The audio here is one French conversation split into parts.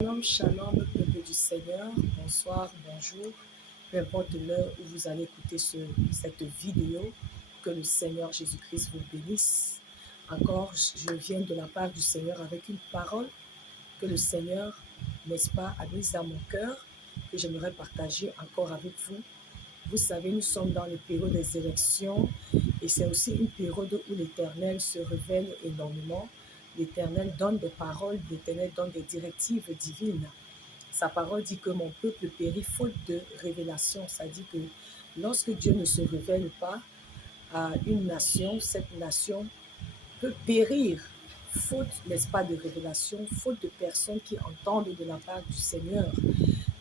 Shalom, shalom, peuple du Seigneur. Bonsoir, bonjour. Peu importe l'heure où vous allez écouter cette vidéo, que le Seigneur Jésus-Christ vous bénisse. Encore, je viens de la part du Seigneur avec une parole que le Seigneur, n'est-ce pas, a mise à mon cœur, que j'aimerais partager encore avec vous. Vous savez, nous sommes dans le période des élections et c'est aussi une période où l'Éternel se révèle énormément. L'Éternel donne des paroles, l'Éternel donne des directives divines. Sa parole dit que mon peuple périt faute de révélation. Ça dit que lorsque Dieu ne se révèle pas à une nation, cette nation peut périr faute, n'est-ce pas, de révélation, faute de personnes qui entendent de la part du Seigneur.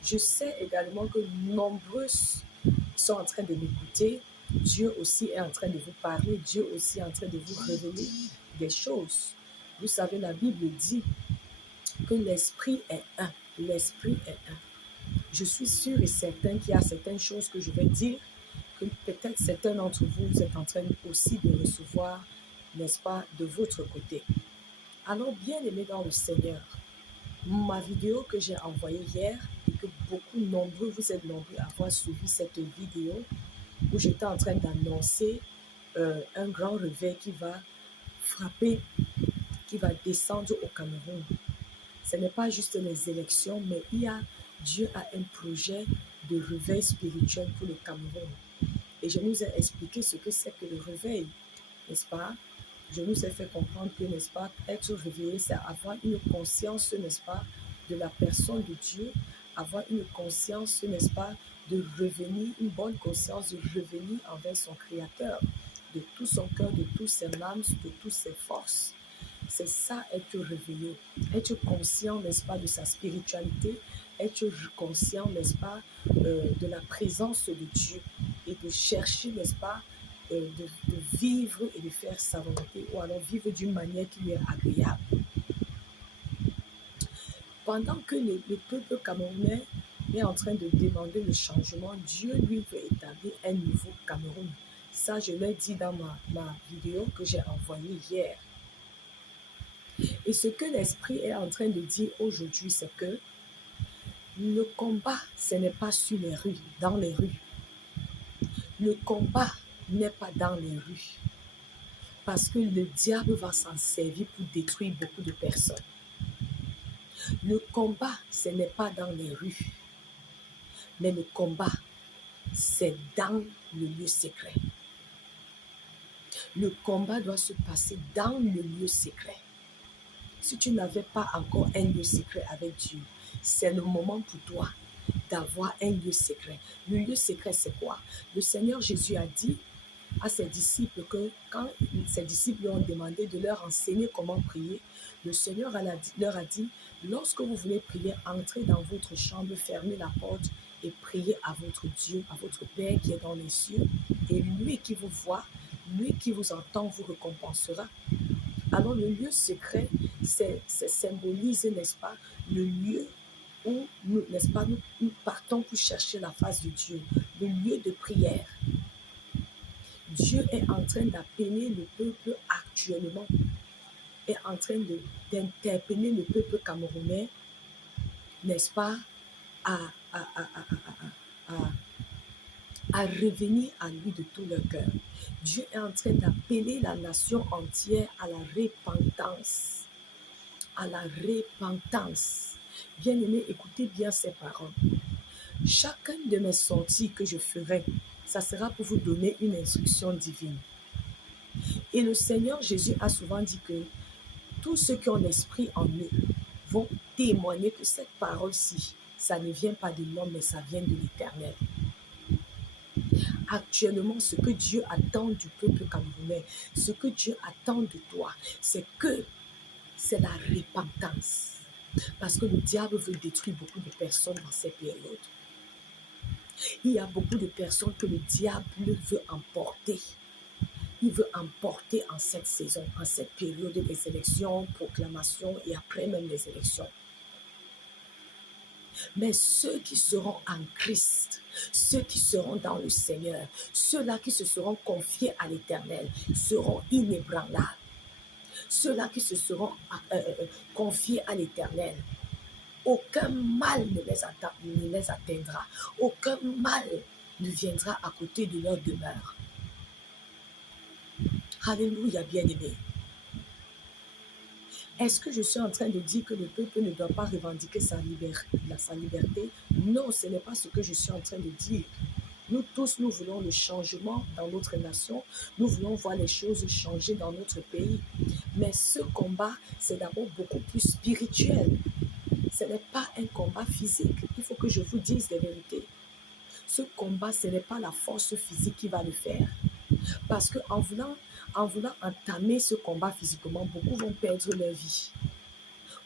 Je sais également que nombreux sont en train de m'écouter. Dieu aussi est en train de vous parler. Dieu aussi est en train de vous révéler des choses. Vous savez, la Bible dit que l'Esprit est un. L'Esprit est un. Je suis sûr et certain qu'il y a certaines choses que je vais dire que peut-être certains d'entre vous, vous êtes en train aussi de recevoir, n'est-ce pas, de votre côté. Alors, bien aimés dans le Seigneur, ma vidéo que j'ai envoyée hier et que vous êtes nombreux à avoir suivi cette vidéo où j'étais en train d'annoncer un grand réveil qui va frapper, qui va descendre au Cameroun. Ce n'est pas juste les élections, mais Dieu a un projet de réveil spirituel pour le Cameroun. Et je nous ai expliqué ce que c'est que le réveil, n'est-ce pas? Je nous ai fait comprendre que, n'est-ce pas, être réveillé, c'est avoir une conscience, n'est-ce pas, de la personne de Dieu, avoir une conscience, n'est-ce pas, de revenir, une bonne conscience de revenir envers son Créateur, de tout son cœur, de toutes ses âmes, de toutes ses forces. C'est ça, être réveillé, être conscient, n'est-ce pas, de sa spiritualité, être conscient, n'est-ce pas, de la présence de Dieu et de chercher, n'est-ce pas, de vivre et de faire sa volonté, ou alors vivre d'une manière qui lui est agréable. Pendant que le peuple camerounais est en train de demander le changement, Dieu lui veut établir un nouveau Cameroun. Ça, je l'ai dit dans ma vidéo que j'ai envoyée hier. Et ce que l'Esprit est en train de dire aujourd'hui, c'est que le combat, ce n'est pas sur les rues, dans les rues. Le combat n'est pas dans les rues. Parce que le diable va s'en servir pour détruire beaucoup de personnes. Le combat, ce n'est pas dans les rues. Mais le combat, c'est dans le lieu secret. Le combat doit se passer dans le lieu secret. Si tu n'avais pas encore un lieu secret avec Dieu, c'est le moment pour toi d'avoir un lieu secret. Le lieu secret, c'est quoi? Le Seigneur Jésus a dit à ses disciples que quand ses disciples lui ont demandé de leur enseigner comment prier, le Seigneur leur a dit, lorsque vous voulez prier, entrez dans votre chambre, fermez la porte et priez à votre Dieu, à votre Père qui est dans les cieux, et lui qui vous voit, lui qui vous entend, vous récompensera. Alors le lieu secret, c'est symbolise, n'est-ce pas, le lieu où nous, n'est-ce pas, nous partons pour chercher la face de Dieu, le lieu de prière. Dieu est en train d'appeler le peuple actuellement, est en train d'interpeller le peuple camerounais, n'est-ce pas, à revenir à lui de tout leur cœur. Dieu est en train d'appeler la nation entière à la repentance. À la repentance. Bien-aimés, écoutez bien ces paroles. Chacune de mes sorties que je ferai, ça sera pour vous donner une instruction divine. Et le Seigneur Jésus a souvent dit que tous ceux qui ont l'esprit en eux vont témoigner que cette parole-ci, ça ne vient pas de l'homme, mais ça vient de l'Éternel. Actuellement, ce que Dieu attend du peuple camerounais, ce que Dieu attend de toi, c'est la repentance. Parce que le diable veut détruire beaucoup de personnes dans cette période. Il y a beaucoup de personnes que le diable veut emporter. Il veut emporter en cette saison, en cette période des élections, proclamations et après même les élections. Mais ceux qui seront en Christ, ceux qui seront dans le Seigneur, ceux-là qui se seront confiés à l'Éternel, seront inébranlables. Ceux-là qui se seront confiés à l'Éternel aucun mal ne les atteindra. Aucun mal ne viendra à côté de leur demeure. Alléluia, bien-aimé. Est-ce que je suis en train de dire que le peuple ne doit pas revendiquer sa liberté? Non, ce n'est pas ce que je suis en train de dire. Nous tous, nous voulons le changement dans notre nation. Nous voulons voir les choses changer dans notre pays. Mais ce combat, c'est d'abord beaucoup plus spirituel. Ce n'est pas un combat physique. Il faut que je vous dise la vérité. Ce combat, ce n'est pas la force physique qui va le faire. Parce qu'en voulant entamer ce combat physiquement, beaucoup vont perdre leur vie.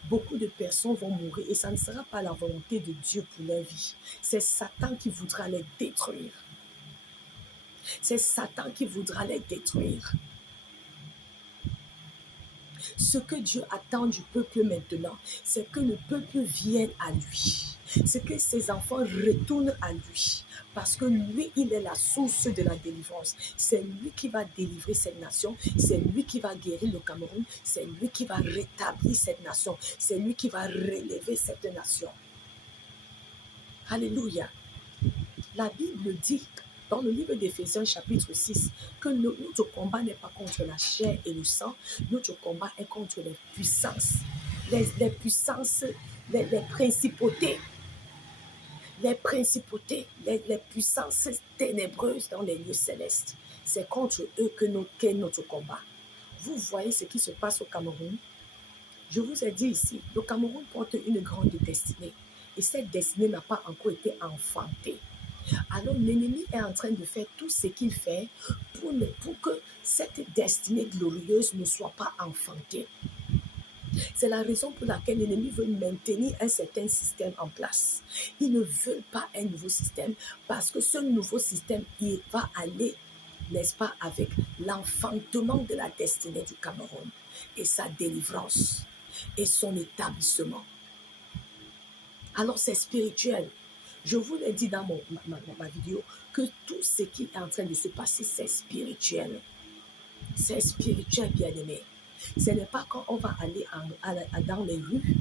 Beaucoup de personnes vont mourir et ça ne sera pas la volonté de Dieu pour leur vie. C'est Satan qui voudra les détruire. C'est Satan qui voudra les détruire. Ce que Dieu attend du peuple maintenant, c'est que le peuple vienne à lui. C'est que ses enfants retournent à lui. Parce que lui, il est la source de la délivrance. C'est lui qui va délivrer cette nation. C'est lui qui va guérir le Cameroun. C'est lui qui va rétablir cette nation. C'est lui qui va relever cette nation. Alléluia. La Bible dit dans le livre d'Éphésiens chapitre 6 que notre combat n'est pas contre la chair et le sang, notre combat est contre les puissances, les puissances, les principautés, les puissances ténébreuses dans les lieux célestes. C'est contre eux qu'est notre combat. Vous voyez ce qui se passe au Cameroun? Je vous ai dit ici, le Cameroun porte une grande destinée et cette destinée n'a pas encore été enfantée. Alors l'ennemi est en train de faire tout ce qu'il fait pour que cette destinée glorieuse ne soit pas enfantée. C'est la raison pour laquelle l'ennemi veut maintenir un certain système en place. Il ne veut pas un nouveau système parce que ce nouveau système, il va aller, n'est-ce pas, avec l'enfantement de la destinée du Cameroun et sa délivrance et son établissement. Alors c'est spirituel. Je vous l'ai dit dans ma vidéo que tout ce qui est en train de se passer, c'est spirituel. C'est spirituel, bien-aimé. Ce n'est pas quand on va aller dans les rues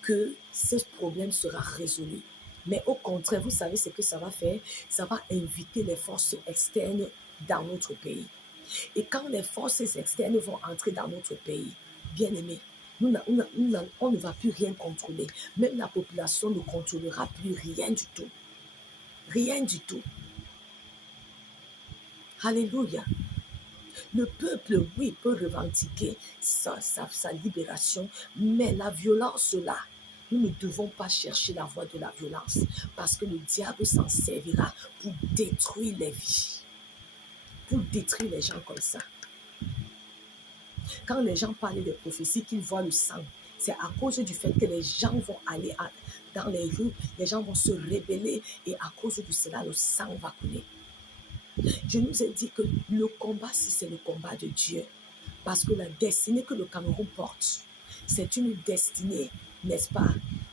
que ce problème sera résolu. Mais au contraire, vous savez ce que ça va faire? Ça va inviter les forces externes dans notre pays. Et quand les forces externes vont entrer dans notre pays, bien-aimé, on ne va plus rien contrôler. Même la population ne contrôlera plus rien du tout. Rien du tout. Alléluia. Le peuple, oui, peut revendiquer sa libération, mais la violence là, nous ne devons pas chercher la voie de la violence parce que le diable s'en servira pour détruire les vies, pour détruire les gens comme ça. Quand les gens parlent des prophéties, qu'ils voient le sang, c'est à cause du fait que les gens vont aller dans les rues, les gens vont se rebeller et à cause de cela, le sang va couler. Je nous ai dit que le combat, si c'est le combat de Dieu, parce que la destinée que le Cameroun porte, c'est une destinée, n'est-ce pas,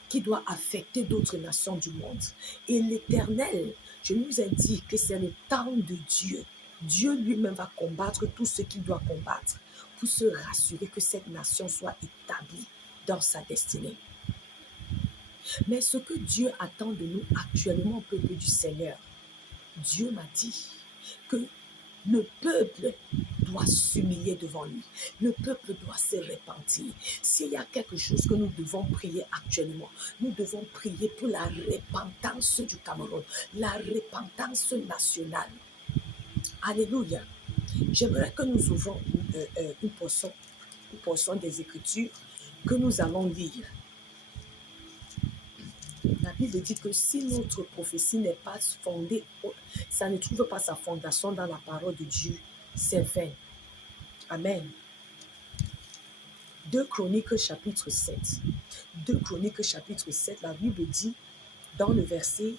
qui doit affecter d'autres nations du monde. Et l'Éternel, je nous ai dit que c'est le temps de Dieu. Dieu lui-même va combattre tout ce qu'il doit combattre pour se rassurer que cette nation soit établie dans sa destinée. Mais ce que Dieu attend de nous actuellement, peuple du Seigneur, Dieu m'a dit que le peuple doit s'humilier devant lui. Le peuple doit se repentir. S'il y a quelque chose que nous devons prier actuellement, nous devons prier pour la repentance du Cameroun, la repentance nationale. Alléluia. J'aimerais que nous ouvrons une portion des Écritures que nous allons lire. La Bible dit que si notre prophétie n'est pas fondée, ça ne trouve pas sa fondation dans la parole de Dieu, c'est vain. Amen. 2 Chroniques chapitre 7. 2 Chroniques chapitre 7, la Bible dit dans le verset,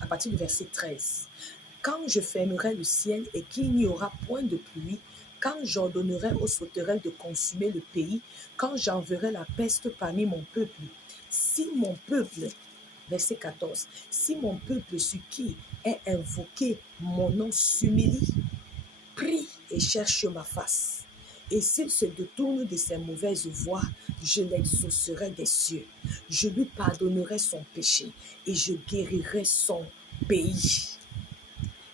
à partir du verset 13, « Quand je fermerai le ciel et qu'il n'y aura point de pluie, quand j'ordonnerai aux sauterelles de consumer le pays, quand j'enverrai la peste parmi mon peuple, si mon peuple, verset 14, si mon peuple sur qui est invoqué mon nom s'humilie, prie et cherche ma face, Et s'il se détourne de ses mauvaises voies, je l'exaucerai des cieux. Je lui pardonnerai son péché et je guérirai son pays.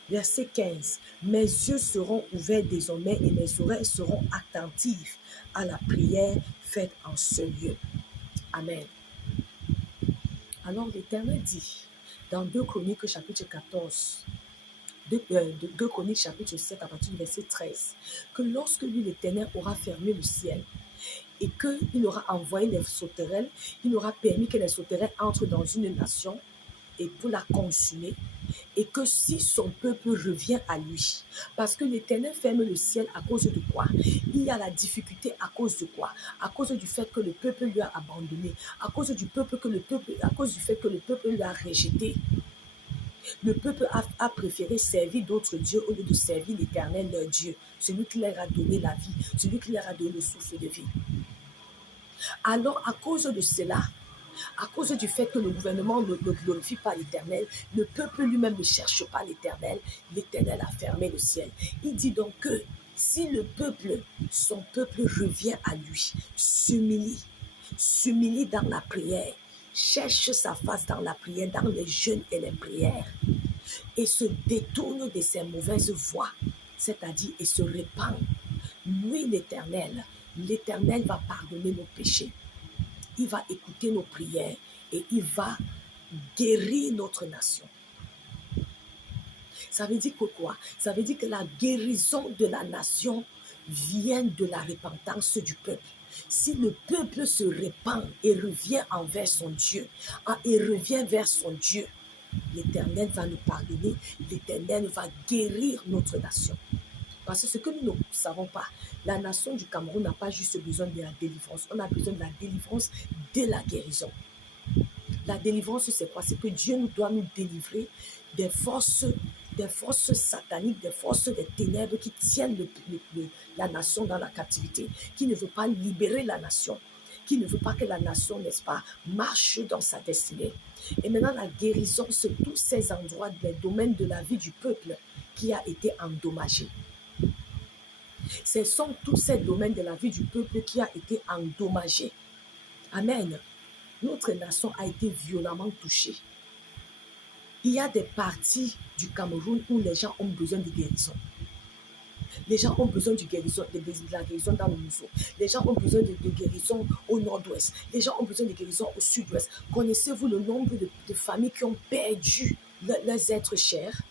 Verset 15. Mes yeux seront ouverts désormais et mes oreilles seront attentives à la prière faite en ce lieu. Amen. Alors l'Éternel dit dans 2 Chroniques chapitre 14, 2 Chroniques chapitre 7 à partir du verset 13, que lorsque lui l'Éternel aura fermé le ciel et qu'il aura envoyé les sauterelles, il aura permis que les sauterelles entrent dans une nation et pour la consumer, et que si son peuple revient à lui, parce que l'Éternel ferme le ciel à cause de quoi? Il y a la difficulté à cause de quoi? À cause du fait que le peuple lui a abandonné, à cause du fait que le peuple lui a rejeté. Le peuple a préféré servir d'autres dieux au lieu de servir l'Éternel leur Dieu, celui qui leur a donné la vie, celui qui leur a donné le souffle de vie. Alors à cause de cela, à cause du fait que le gouvernement ne glorifie pas l'Éternel, le peuple lui-même ne cherche pas l'Éternel, l'Éternel a fermé le ciel. Il dit donc que si le peuple, son peuple revient à lui, s'humilie dans la prière, cherche sa face dans la prière, dans les jeûnes et les prières, et se détourne de ses mauvaises voies, c'est-à-dire et se répand, lui l'Éternel va pardonner nos péchés. Il va écouter nos prières et il va guérir notre nation. Ça veut dire que quoi? Ça veut dire que la guérison de la nation vient de la repentance du peuple. Si le peuple se répand et revient envers son Dieu, et revient vers son Dieu, l'Éternel va nous pardonner, l'Éternel va guérir notre nation. Parce que ce que nous ne savons pas, la nation du Cameroun n'a pas juste besoin de la délivrance. On a besoin de la délivrance de la guérison. La délivrance, c'est quoi? C'est que Dieu doit nous délivrer des forces sataniques, des forces des ténèbres qui tiennent la nation dans la captivité, qui ne veut pas libérer la nation, qui ne veut pas que la nation, n'est-ce pas, marche dans sa destinée. Et maintenant, la guérison, c'est tous ces endroits, les domaines de la vie du peuple qui a été endommagé. Ce sont tous ces domaines de la vie du peuple qui a été endommagé. Amen. Notre nation a été violemment touchée. Il y a des parties du Cameroun où les gens ont besoin de guérison. Les gens ont besoin de la guérison dans le museau. Les gens ont besoin de guérison au nord-ouest. Les gens ont besoin de guérison au sud-ouest. Connaissez-vous le nombre de familles qui ont perdu leurs êtres chers?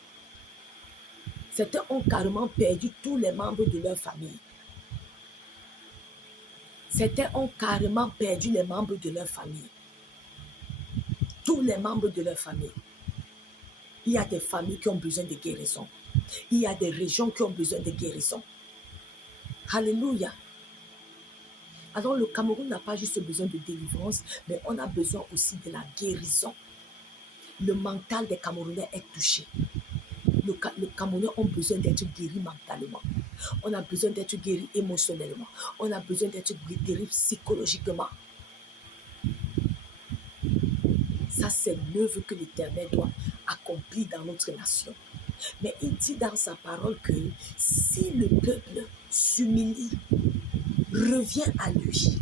Certains ont carrément perdu tous les membres de leur famille. Certains ont carrément perdu les membres de leur famille. Tous les membres de leur famille. Il y a des familles qui ont besoin de guérison. Il y a des régions qui ont besoin de guérison. Alléluia. Alors le Cameroun n'a pas juste besoin de délivrance, mais on a besoin aussi de la guérison. Le mental des Camerounais est touché. Les Camerounais ont besoin d'être guéris mentalement. On a besoin d'être guéris émotionnellement. On a besoin d'être guéris psychologiquement. Ça, c'est l'œuvre que l'Éternel doit accomplir dans notre nation. Mais il dit dans sa parole que si le peuple s'humilie, revient à lui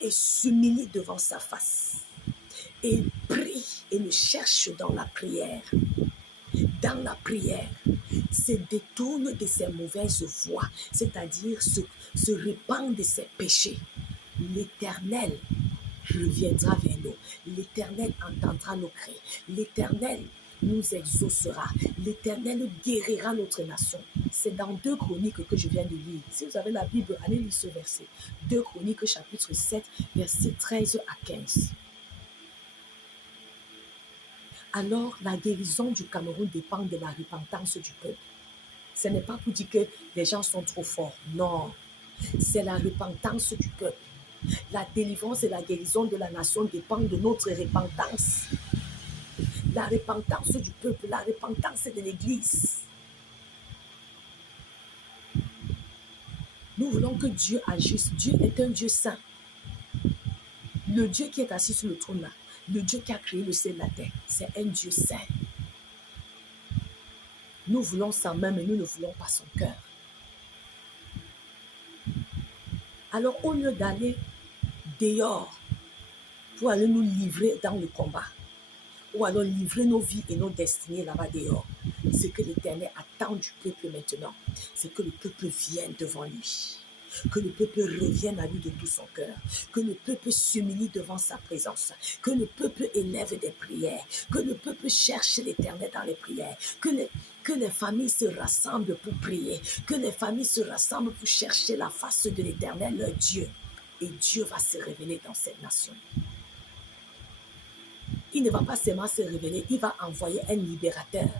et s'humilie devant sa face et prie et le cherche dans la prière, se détourne de ses mauvaises voies, c'est-à-dire se répand de ses péchés, l'Éternel reviendra vers nous. L'Éternel entendra nos cris. L'Éternel nous exaucera. L'Éternel guérira notre nation. C'est dans 2 Chroniques que je viens de lire. Si vous avez la Bible, allez lire ce verset. 2 Chroniques chapitre 7, versets 13 à 15. Alors, la guérison du Cameroun dépend de la repentance du peuple. Ce n'est pas pour dire que les gens sont trop forts. Non, c'est la repentance du peuple. La délivrance et la guérison de la nation dépendent de notre repentance. La repentance du peuple, la repentance de l'Église. Nous voulons que Dieu agisse. Dieu est un Dieu saint. Le Dieu qui est assis sur le trône là, le Dieu qui a créé le ciel et la terre, c'est un Dieu saint. Nous voulons sa main, mais nous ne voulons pas son cœur. Alors, au lieu d'aller dehors pour aller nous livrer dans le combat, ou alors livrer nos vies et nos destinées là-bas dehors, ce que l'Éternel attend du peuple maintenant, c'est que le peuple vienne devant lui. Que le peuple revienne à lui de tout son cœur. Que le peuple s'humilie devant sa présence. Que le peuple élève des prières. Que le peuple cherche l'Éternel dans les prières. Que les familles se rassemblent pour prier. Que les familles se rassemblent pour chercher la face de l'Éternel, leur Dieu. Et Dieu va se révéler dans cette nation. Il ne va pas seulement se révéler, il va envoyer un libérateur.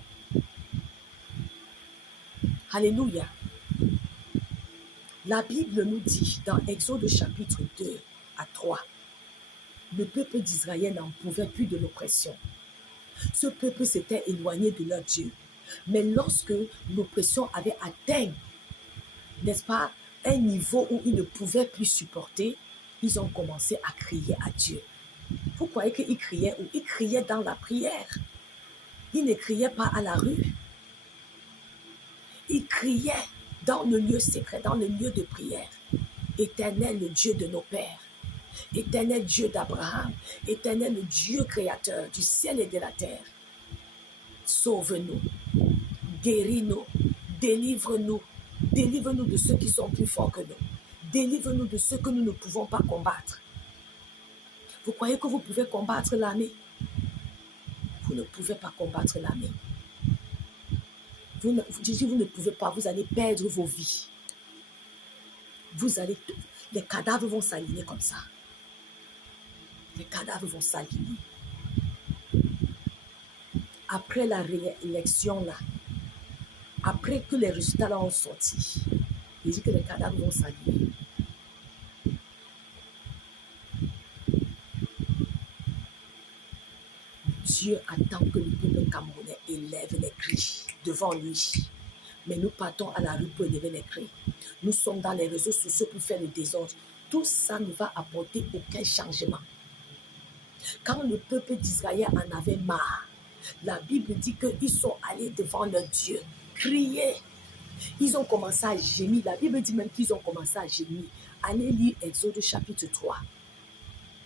Alléluia. La Bible nous dit dans Exode chapitre 2 à 3, le peuple d'Israël n'en pouvait plus de l'oppression. Ce peuple s'était éloigné de leur Dieu. Mais lorsque l'oppression avait atteint, n'est-ce pas, un niveau où ils ne pouvaient plus supporter, ils ont commencé à crier à Dieu. Vous croyez qu'ils criaient où? Ils criaient dans la prière. Ils ne criaient pas à la rue. Ils criaient dans le lieu secret, dans le lieu de prière. Éternel, le Dieu de nos pères. Éternel Dieu d'Abraham. Éternel, le Dieu créateur du ciel et de la terre. Sauve-nous. Guéris-nous. Délivre-nous. Délivre-nous de ceux qui sont plus forts que nous. Délivre-nous de ceux que nous ne pouvons pas combattre. Vous croyez que vous pouvez combattre l'armée? Vous ne pouvez pas combattre l'armée. Vous ne pouvez pas, vous allez perdre vos vies. Les cadavres vont s'aligner comme ça. Les cadavres vont s'aligner. Après la réélection là, après que les résultats là ont sorti, il dit que les cadavres vont s'aligner. Dieu attend que le peuple camerounais élève les cris devant lui. Mais nous partons à la rue pour élever les cris. Nous sommes dans les réseaux sociaux pour faire le désordre. Tout ça ne va apporter aucun changement. Quand le peuple d'Israël en avait marre, la Bible dit qu'ils sont allés devant leur Dieu, crier. Ils ont commencé à gémir. La Bible dit même qu'ils ont commencé à gémir. Allez lire Exode chapitre 3.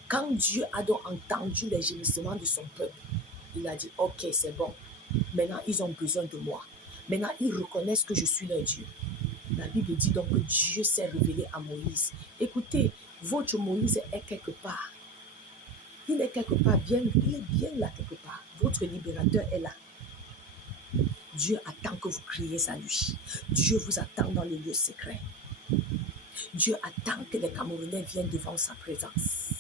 Quand Dieu a donc entendu les gémissements de son peuple, il a dit, ok, c'est bon. Maintenant, ils ont besoin de moi. Maintenant, ils reconnaissent que je suis leur Dieu. La Bible dit donc que Dieu s'est révélé à Moïse. Écoutez, votre Moïse est quelque part. Il est quelque part, il est bien là quelque part. Votre libérateur est là. Dieu attend que vous criez à lui. Dieu vous attend dans le lieu secret. Dieu attend que les Camerounais viennent devant sa présence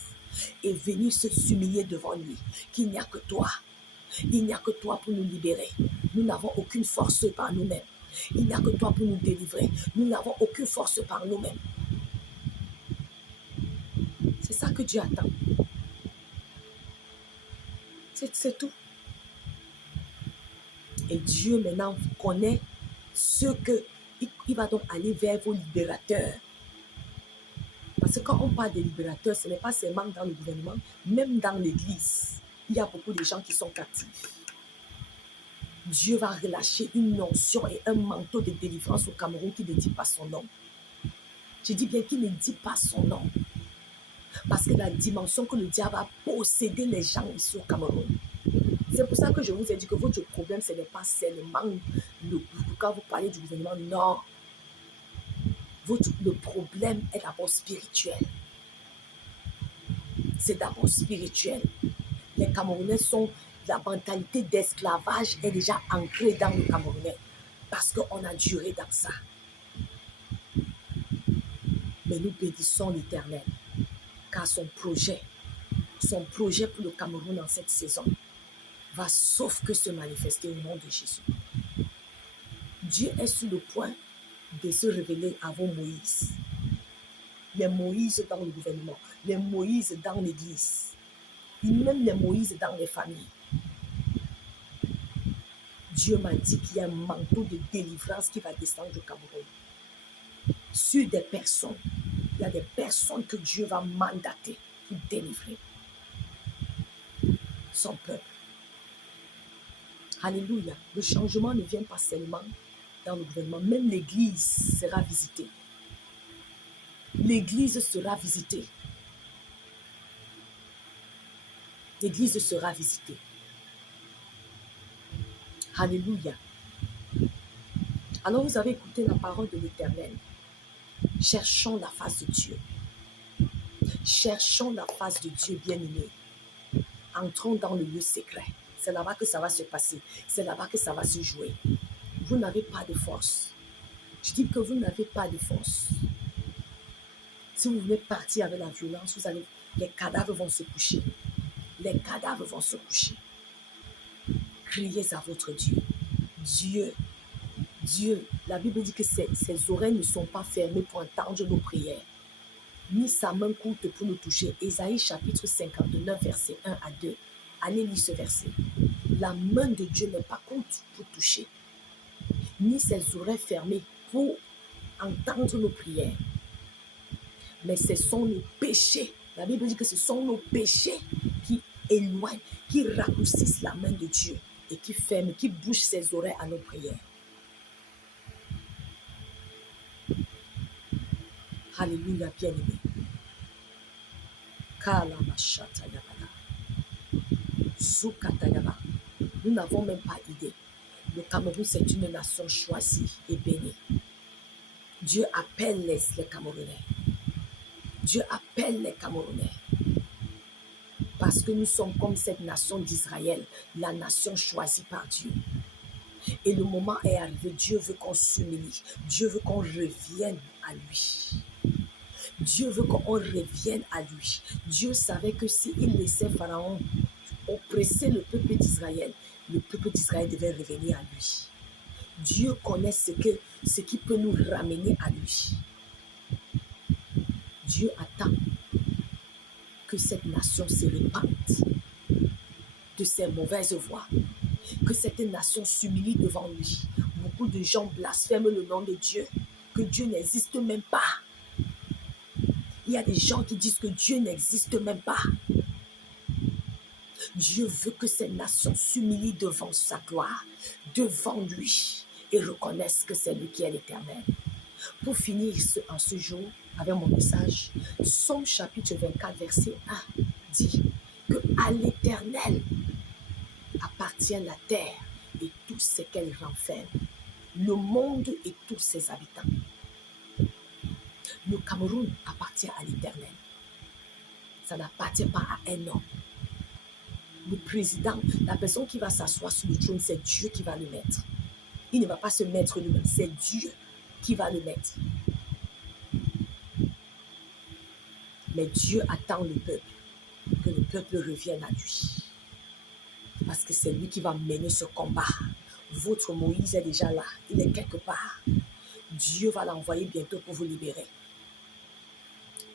et venir se s'humilier devant lui. Qu'il n'y a que toi. Il n'y a que toi pour nous libérer. Nous n'avons aucune force par nous-mêmes. Il n'y a que toi pour nous délivrer. Nous n'avons aucune force par nous-mêmes. C'est ça que Dieu attend. C'est tout. Et Dieu maintenant connaît ce que... Il va donc aller vers vos libérateurs. Parce que quand on parle de libérateurs, ce n'est pas seulement dans le gouvernement, même dans l'église. Il y a beaucoup de gens qui sont captifs. Dieu va relâcher une onction et un manteau de délivrance au Cameroun qui ne dit pas son nom. Je dis bien qu'il ne dit pas son nom. Parce que la dimension que le diable a possédé les gens ici au Cameroun. C'est pour ça que je vous ai dit que votre problème, ce n'est pas seulement quand vous parlez du gouvernement. Non. Le problème est d'abord spirituel. C'est d'abord spirituel. Les Camerounais sont... La mentalité d'esclavage est déjà ancrée dans le Camerounais. Parce qu'on a duré dans ça. Mais nous bénissons l'Éternel. Car son projet pour le Cameroun en cette saison va sauf que se manifester au nom de Jésus. Dieu est sur le point de se révéler avant Moïse. Les Moïse dans le gouvernement, les Moïse dans l'église, et même les Moïse dans les familles. Dieu m'a dit qu'il y a un manteau de délivrance qui va descendre au Cameroun. Sur des personnes, il y a des personnes que Dieu va mandater pour délivrer son peuple. Alléluia. Le changement ne vient pas seulement dans le gouvernement, même l'église sera visitée. L'église sera visitée. L'église sera visitée. Alléluia. Alors vous avez écouté la parole de l'Éternel. Cherchons la face de Dieu. Cherchons la face de Dieu bien-aimé. Entrons dans le lieu secret. C'est là-bas que ça va se passer. C'est là-bas que ça va se jouer. Vous n'avez pas de force. Je dis que vous n'avez pas de force. Si vous voulez partir avec la violence, les cadavres vont se coucher. Les cadavres vont se coucher. Criez à votre Dieu. Dieu, la Bible dit que ses oreilles ne sont pas fermées pour entendre nos prières, ni sa main courte pour nous toucher. Ésaïe chapitre 59, verset 1 à 2. Allez lire ce verset. La main de Dieu n'est pas courte pour toucher, ni ses oreilles fermées pour entendre nos prières. Mais ce sont nos péchés. La Bible dit que ce sont nos péchés qui éloignent, qui raccourcissent la main de Dieu et qui ferment, qui bouchent ses oreilles à nos prières. Alléluia, bien-aimé. Nous n'avons même pas idée. Le Cameroun, c'est une nation choisie et bénie. Dieu appelle les Camerounais. Dieu appelle les Camerounais. Parce que nous sommes comme cette nation d'Israël, la nation choisie par Dieu. Et le moment est arrivé. Dieu veut qu'on s'humilie. Dieu veut qu'on revienne à lui. Dieu veut qu'on revienne à lui. Dieu savait que s'il laissait Pharaon oppresser le peuple d'Israël devait revenir à lui. Dieu connaît ce qui peut nous ramener à lui. Dieu attend que cette nation se repente de ses mauvaises voies, que cette nation s'humilie devant lui. Beaucoup de gens blasphèment le nom de Dieu, que Dieu n'existe même pas. Il y a des gens qui disent que Dieu n'existe même pas. Dieu veut que cette nation s'humilie devant sa gloire, devant lui, et reconnaisse que c'est lui qui est l'Éternel. Pour finir en ce jour, avec mon message, Psaume chapitre 24, verset 1 dit que à l'Éternel appartient la terre et tout ce qu'elle renferme, le monde et tous ses habitants. Le Cameroun appartient à l'Éternel. Ça n'appartient pas à un homme. Le président, la personne qui va s'asseoir sur le trône, c'est Dieu qui va le mettre. Il ne va pas se mettre lui-même, c'est Dieu qui va le mettre. Mais Dieu attend le peuple, que le peuple revienne à lui. Parce que c'est lui qui va mener ce combat. Votre Moïse est déjà là, il est quelque part. Dieu va l'envoyer bientôt pour vous libérer.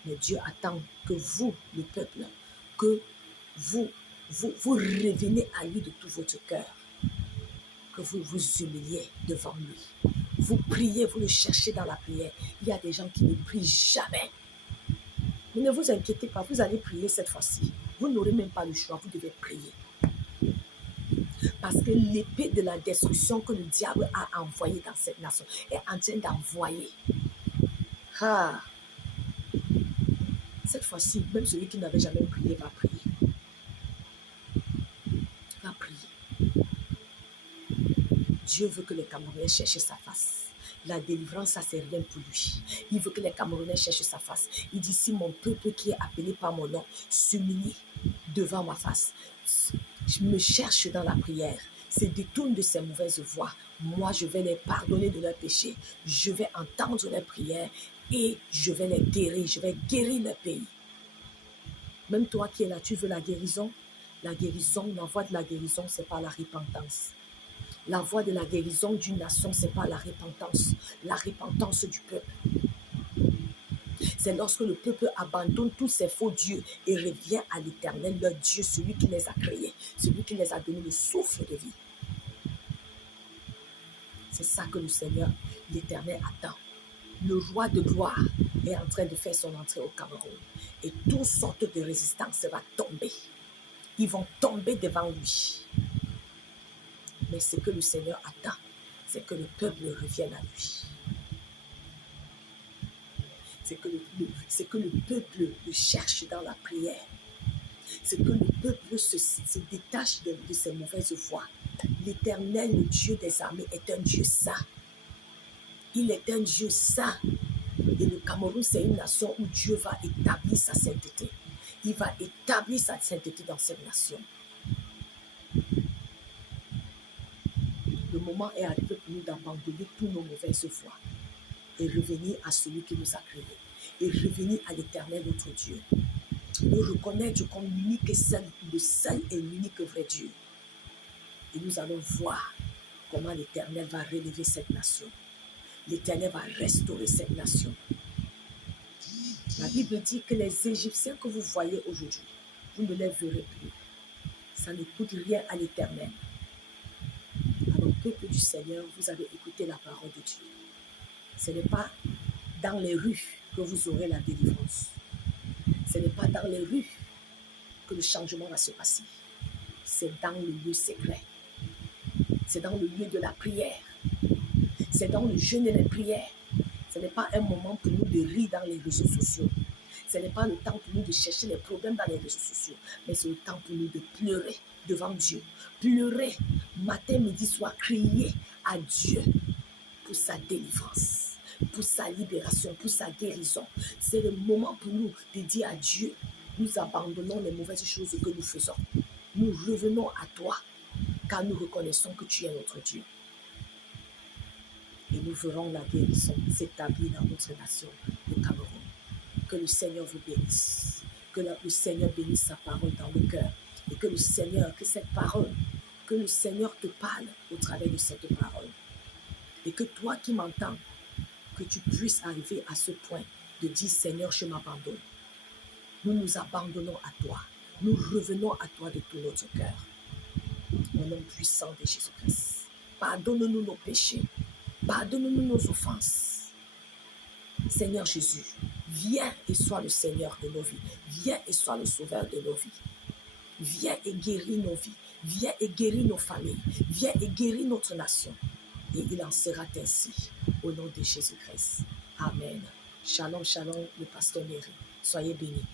Mais Dieu attend que vous, le peuple, que vous revenez à lui de tout votre cœur. Que vous vous humiliez devant lui. Vous priez, vous le cherchez dans la prière. Il y a des gens qui ne prient jamais. Mais ne vous inquiétez pas, vous allez prier cette fois-ci. Vous n'aurez même pas le choix, vous devez prier. Parce que l'épée de la destruction que le diable a envoyée dans cette nation est en train d'envoyer. Cette fois-ci, même celui qui n'avait jamais prié va prier. Va prier. Dieu veut que les Camerounais cherchent sa face. La délivrance, ça c'est rien pour lui. Il veut que les Camerounais cherchent sa face. Il dit, si mon peuple qui est appelé par mon nom s'humilie devant ma face, je me cherche dans la prière, se détourne de ses mauvaises voies, moi je vais les pardonner de leurs péchés, je vais entendre leurs prières et je vais les guérir, je vais guérir leur pays. Même toi qui es là, tu veux la guérison? La guérison, la voie de la guérison, c'est pas la repentance. La voie de la guérison d'une nation, c'est pas la repentance du peuple. C'est lorsque le peuple abandonne tous ses faux dieux et revient à l'Éternel, leur Dieu, celui qui les a créés, celui qui les a donné le souffle de vie. C'est ça que le Seigneur, l'Éternel, attend. Le roi de gloire est en train de faire son entrée au Cameroun. Et toutes sortes de résistances vont tomber. Ils vont tomber devant lui. Mais ce que le Seigneur attend, c'est que le peuple revienne à lui. c'est que le peuple le cherche dans la prière. C'est que le peuple se détache de ses mauvaises voies. L'Éternel, le Dieu des armées, est un Dieu saint. Il est un Dieu saint. Et le Cameroun, c'est une nation où Dieu va établir sa sainteté. Il va établir sa sainteté dans cette nation. Le moment est arrivé pour nous d'abandonner toutes nos mauvaises voies et revenir à celui qui nous a créés. Et revenir à l'Éternel, notre Dieu. Nous reconnaître comme l'unique et seul, le seul et l'unique vrai Dieu. Et nous allons voir comment l'Éternel va relever cette nation. L'Éternel va restaurer cette nation. La Bible dit que les Égyptiens que vous voyez aujourd'hui, vous ne les verrez plus. Ça ne coûte rien à l'Éternel. Alors, peuple du Seigneur, vous avez écouté la parole de Dieu. Ce n'est pas dans les rues que vous aurez la délivrance. Ce n'est pas dans les rues que le changement va se passer. C'est dans le lieu secret. C'est dans le lieu de la prière. C'est dans le jeûne et la prière. Ce n'est pas un moment pour nous de rire dans les réseaux sociaux. Ce n'est pas le temps pour nous de chercher les problèmes dans les réseaux sociaux. Mais c'est le temps pour nous de pleurer devant Dieu. Pleurer matin, midi, soir, crier à Dieu pour sa délivrance, pour sa libération, pour sa guérison. C'est le moment pour nous de dire à Dieu, nous abandonnons les mauvaises choses que nous faisons. Nous revenons à toi, car nous reconnaissons que tu es notre Dieu. Et nous verrons la guérison s'établir dans notre nation, le Cameroun. Que le Seigneur vous bénisse. Que le Seigneur bénisse sa parole dans le cœur. Et que le Seigneur, que cette parole, que le Seigneur te parle au travers de cette parole. Et que toi qui m'entends, que tu puisses arriver à ce point de dire, Seigneur, je m'abandonne. Nous nous abandonnons à toi. Nous revenons à toi de tout notre cœur. Au nom puissant de Jésus-Christ. Pardonne-nous nos péchés. Pardonne-nous nos offenses. Seigneur Jésus, viens et sois le Seigneur de nos vies. Viens et sois le Sauveur de nos vies. Viens et guéris nos vies. Viens et guéris nos familles. Viens et guéris notre nation. Et il en sera ainsi. Au nom de Jésus-Christ. Amen. Shalom, shalom, le pasteur Méry. Soyez bénis.